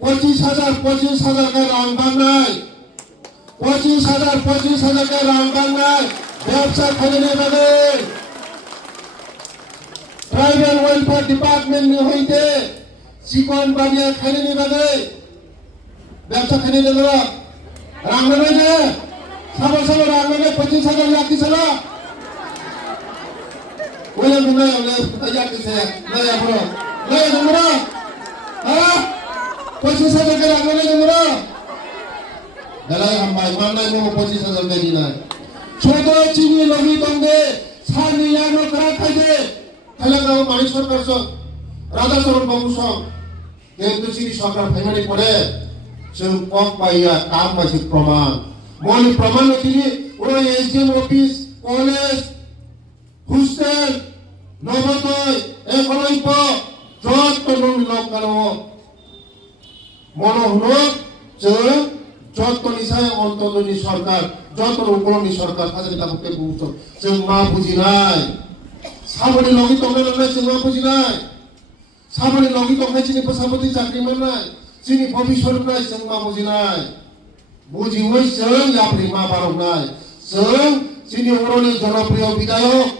25,000 का रां बांनाय 25,000 का रां बांनाय व्यवसा खालामनाय बागै ट्राइबल वेलफेयर डिपार्टमेंट नि हইতে চিকন বানিয়া খাইনাयनि बागै ব্যবসা খাইनाय दङ रां मोननाय साबा रां मोननाय 25,000 लाखिसल Wala muna yung kaya kasi naya bro. Naya numero. Ha? Posisi sa kaya naya numero. Dalay hambay manay mo posisi sa kaya nila. Chodo chini logi tongde sani yano kara kaide. Kailan ako manisor karso. Rada sorong pangusong. Kaya chini sokra family pore. Sung pok paya kam masih praman. Moni praman chini uro SDM office college hostel নবদয় Eklavya যত লোক কারো মনে হলো যে যত নিশায় অন্তদনী সরকার যত উপলব্ধি সরকার কাছে তাকে বুঝতো जों मा বুঝিনাय সাবনি লগি তংনাय লংनाय जों मा বুঝিনাय সাবনি লগি তংनाय চিনি প্রশাসনিক চাকরি मोननाय চিনি ভবিষ্যৎনাय जों मा বুঝিনাय বুঝিওই जों याप्रि मा बारनाय जों চিনি অরনি জনপ্রিয় বিধায়ক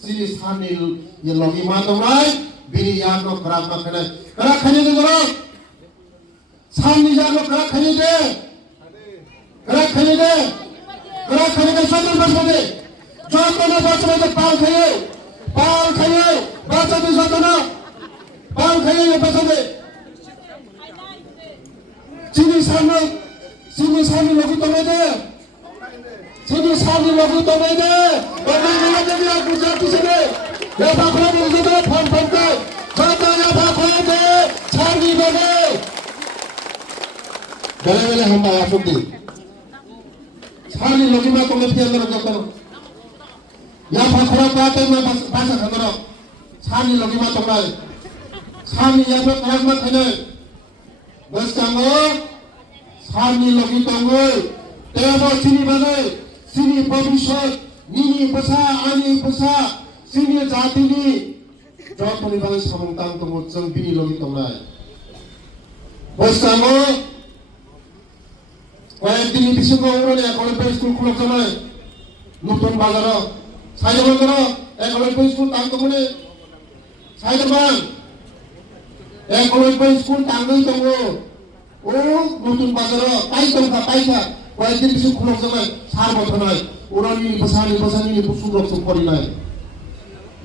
Sini sanil yang lagi matang naik, bini yang no kerak makannya deh orang, sanil yang no kerak deh, kerak deh, contoh bahasa deh, pang kayu, bahasa deh contoh, pang kayu bahasa deh, sini sanil lagi tengah deh. Sini sani lagu to mai de bagi mana jadi aku jatuh sini ya bakal begitu pam ke katanya bakal de cari bagi bela hamba asuk di sani lagu mah kau mesti andar jatuh ya bakal kata mah bahasa kandar sani lagu mah to mai sani ya bakal mah kene bas kamu sani lagu tanggo tebo sini bagai Sini भविष्यत निनी बसा आनी बसा sini जातिनि जतनि बागै सामंतां दङ जों बिनि लगि दंनाय बसकामो कয়েকদিন বিসঙ্গ ওরনে college school খুলে যাবে নতুন বাজার সাইদবাজার কলেজ স্কুল তাংতমনে সাইদবান কলেজ স্কুল তাংগৈ দङ ও নতুন বাজার পাইকা কয়েকদিন বিসঙ্গ খুলে যাবে সার বছনায় ওরানি বসানি পুসুর রক্ত করিনায়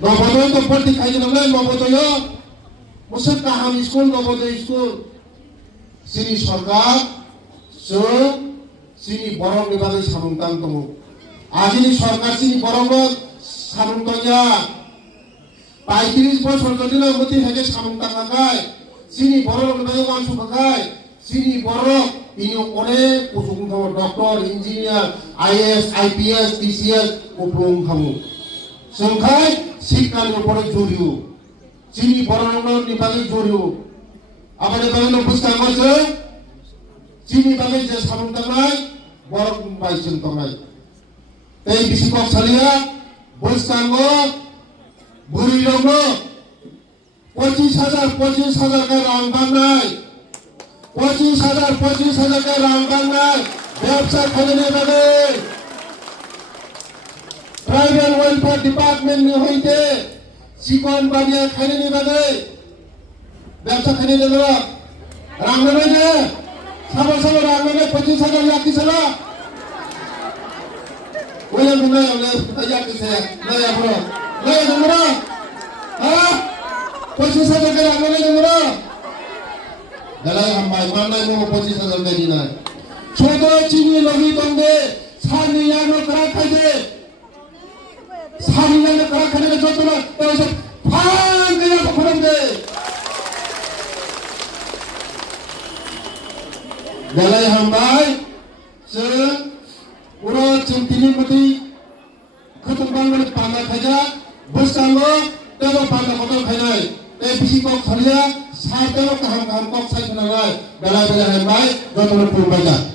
নবোদয় তো পড়তে খাইছে না নবোদয় মুসক কাহাম স্কুল নবোদয় স্কুল সিনি সরকার সিনি বরং বিভাগে সামন্তাং দङ আজিনি সরকার সিনি বরং সামন্তয়া 35 বছর যদি না মতি থেকে সামন্তাং লাগায় সিনি বরং বিভাগে অংশ লাগায় সিনি বরং ini oleh kusung kamu doktor, engineer, IAS, IPS, TCS, kupung kamu. Sengkai sikal upore juriu, sini borong ni bagi juriu. Apa ni bagi nombus kamu je? Sini bagi je sabun tangai, borong bayi seng tangai. Tapi bisikok salia, bos kamu buri logo, 25,000 ka rang banai. 25,000 का रां बांनाय व्यवसा खालामनाय बागै tribal welfare department नि हইতে চিকন বানিয়া খাইনাयनि बागै ব্যবসা খাইनाय दङ रां मोननाय साबा रां मोननाय 25,000 लाखिसल wala muna yung kaya kasi naya bro naya numero ha 25,000 ka रां मोननाय numero Dalay hambay manay mo posisi sa kaya nila. Chodo chini logi tongde sani yano kara kaide. Sani yano kara kaide joto na tayo pang kaya pakulang de. Dalay hambay sa uro chintini mati katumbang mo panga kaya bustalo tayo panga kotor kaya. Tayo bisikok salia Saya tahu kaham kok saya kenal, bela hembai, jodoh berubah.